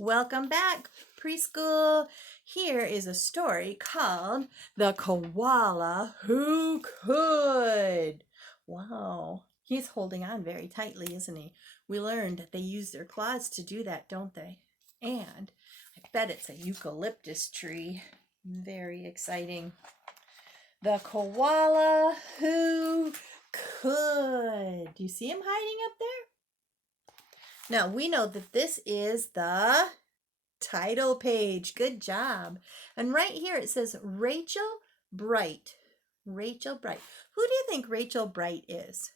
Welcome back, preschool. Here is a story called The Koala Who Could. Wow, he's holding on very tightly, isn't he? We learned that they use their claws to do that, don't they? And I bet it's a eucalyptus tree. Very exciting. The Koala Who Could. Do you see him hiding up there? Now, we know that this is the title page. Good job. And right here it says Rachel Bright. Rachel Bright. Who do you think Rachel Bright is?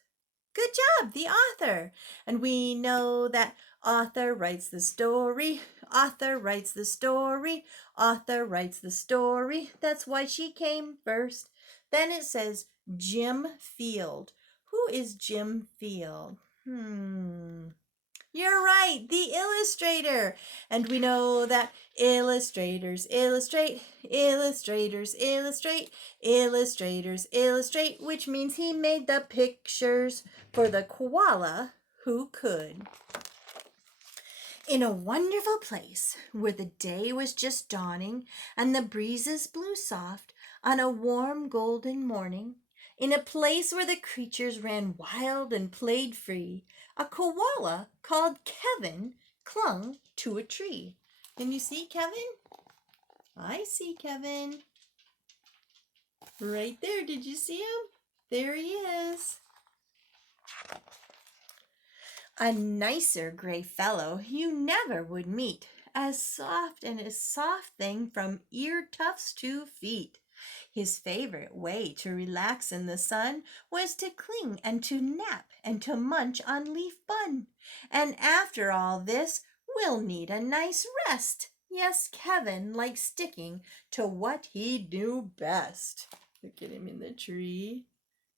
Good job, the author. And we know that author writes the story. Author writes the story. Author writes the story. That's why she came first. Then it says Jim Field. Who is Jim Field? You're right, the illustrator. And we know that illustrators illustrate, illustrators illustrate, illustrators illustrate, which means he made the pictures for the koala who could. In a wonderful place where the day was just dawning and the breezes blew soft on a warm golden morning, in a place where the creatures ran wild and played free, a koala called Kevin clung to a tree. Can you see Kevin? I see Kevin. Right there. Did you see him? There he is. A nicer gray fellow you never would meet, as soft and as soft thing from ear tufts to feet. His favorite way to relax in the sun was to cling and to nap and to munch on leaf bun. And after all this, we'll need a nice rest. Yes, Kevin likes sticking to what he knew best. Look at him in the tree,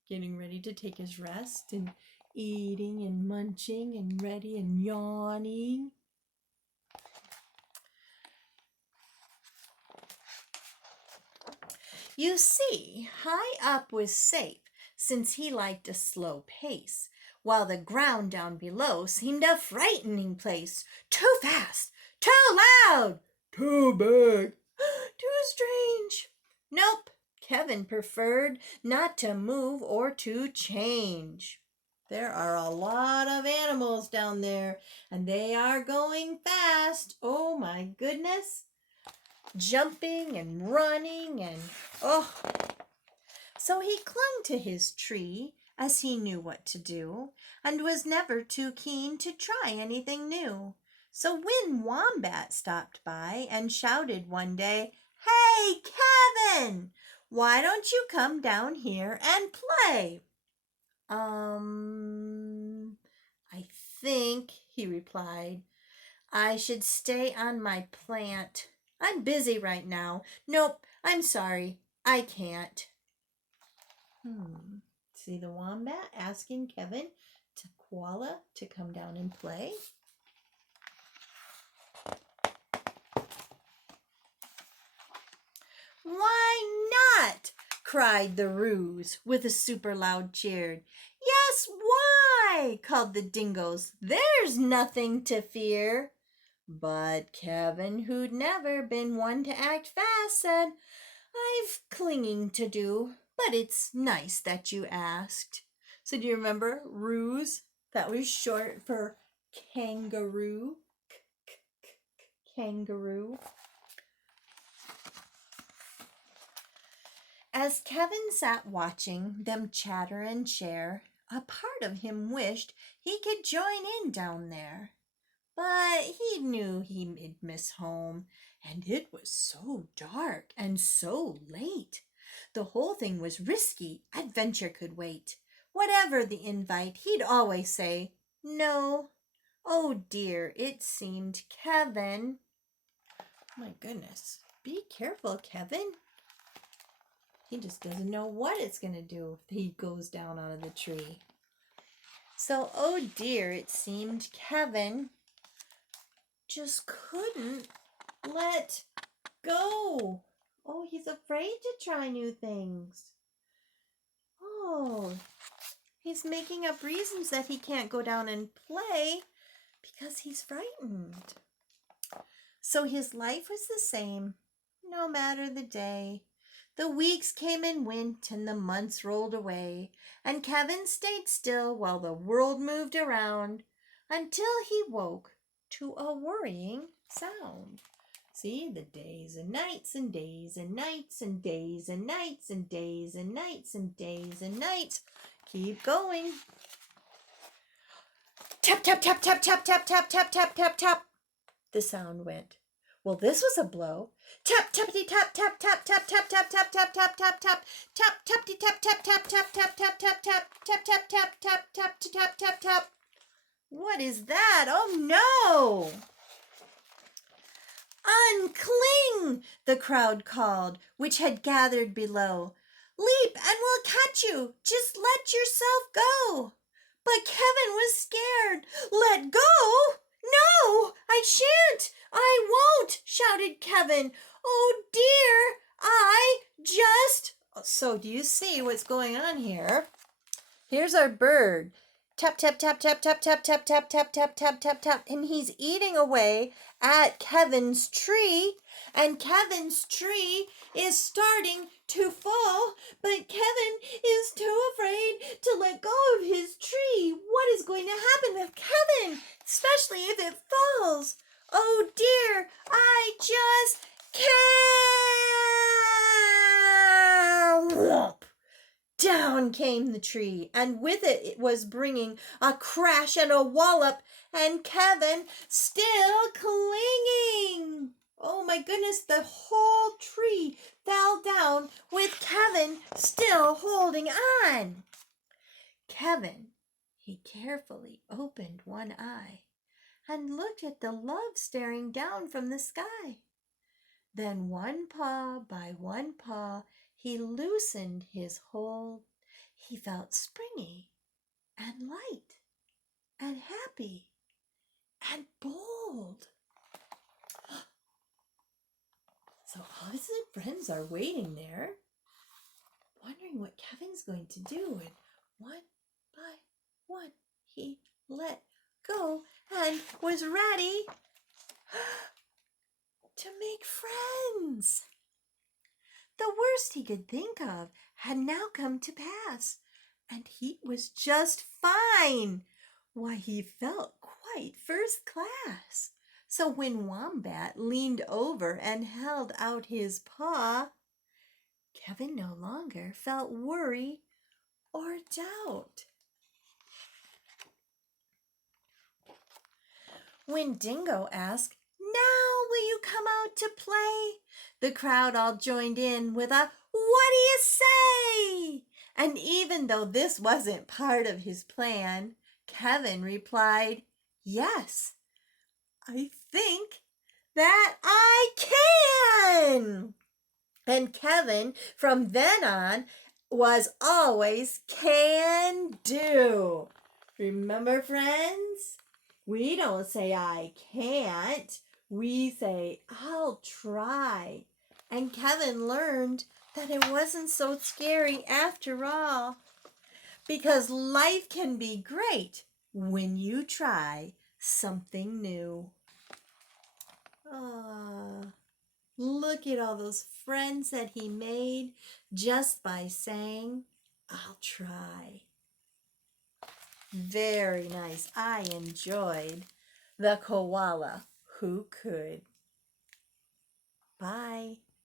getting ready to take his rest and eating and munching and ready and yawning. You see, high up was safe, since he liked a slow pace, while the ground down below seemed a frightening place. Too fast, too loud, too big, too strange. Nope, Kevin preferred not to move or to change. There are a lot of animals down there, and they are going fast. Oh my goodness. Jumping and running and So he clung to his tree as he knew what to do and was never too keen to try anything new. So when Wombat stopped by and shouted one day, "Hey, Kevin, why don't you come down here and play?" I think, he replied, I should stay on my plant. I'm busy right now. Nope, I'm sorry. I can't. See the wombat asking Kevin to koala to come down and play? Why not? Cried the ruse with a super loud cheer. Yes, why? Called the dingoes. There's nothing to fear. But Kevin, who'd never been one to act fast, said, I've clinging to do, but it's nice that you asked. So do you remember ruse? That was short for kangaroo. Kangaroo. As Kevin sat watching them chatter and share, a part of him wished he could join in down there. But he knew he'd miss home, and it was so dark and so late. The whole thing was risky. Adventure could wait. Whatever the invite, he'd always say, no. Oh dear, it seemed Kevin. My goodness, be careful, Kevin. He just doesn't know what it's going to do if he goes down out of the tree. So, oh dear, it seemed Kevin just couldn't let go. Oh, he's afraid to try new things. Oh, he's making up reasons that he can't go down and play because he's frightened. So his life was the same, no matter the day. The weeks came and went, and the months rolled away, and Kevin stayed still while the world moved around until he woke to a worrying sound. See, the days and nights and days and nights and days and nights and days and nights and days and nights. Keep going. Tap, tap, tap, tap, tap, tap, tap, tap, tap, tap, tap. The sound went. Well, this was a blow. Tap, tappity, tap, tap, tap, tap, tap, tap, tap, tap, tap, tap, tap, tap, tappity, tap, tap, tap, tap, tap, tap, tap, tap, tap, tap, tap, tap, tap, tap, tap, tap. What is that? Oh no! Uncling, the crowd called, which had gathered below. Leap and we'll catch you. Just let yourself go. But Kevin was scared. Let go? No, I shan't. I won't, shouted Kevin. Oh dear, I just... So do you see what's going on here? Here's our bird. Tap, tap, tap, tap, tap, tap, tap, tap, tap, tap, tap, tap, tap. And he's eating away at Kevin's tree. And Kevin's tree is starting to fall. But Kevin is too afraid to let go of his tree. What is going to happen with Kevin? Especially if it falls. Oh dear, I just can't. Down came the tree, and with it was bringing a crash and a wallop, and Kevin still clinging. Oh my goodness, the whole tree fell down with Kevin still holding on. Kevin, he carefully opened one eye and looked at the love staring down from the sky. Then one paw by one paw, he loosened his hold. He felt springy and light and happy and bold. So all his friends are waiting there, wondering what Kevin's going to do. And one by one, he let go and was ready to make friends. The worst he could think of had now come to pass, and he was just fine. Why, he felt quite first class. So when Wombat leaned over and held out his paw, Kevin no longer felt worry or doubt. When Dingo asked, "Now will you come out to play?" the crowd all joined in with a "What do you say?" And even though this wasn't part of his plan, Kevin replied, "Yes, I think that I can." And Kevin, from then on, was always can do. Remember, friends? We don't say I can't. We say I'll try. And Kevin learned that it wasn't so scary after all. Because life can be great when you try something new. Look at all those friends that he made just by saying, I'll try. Very nice. I enjoyed the koala who could.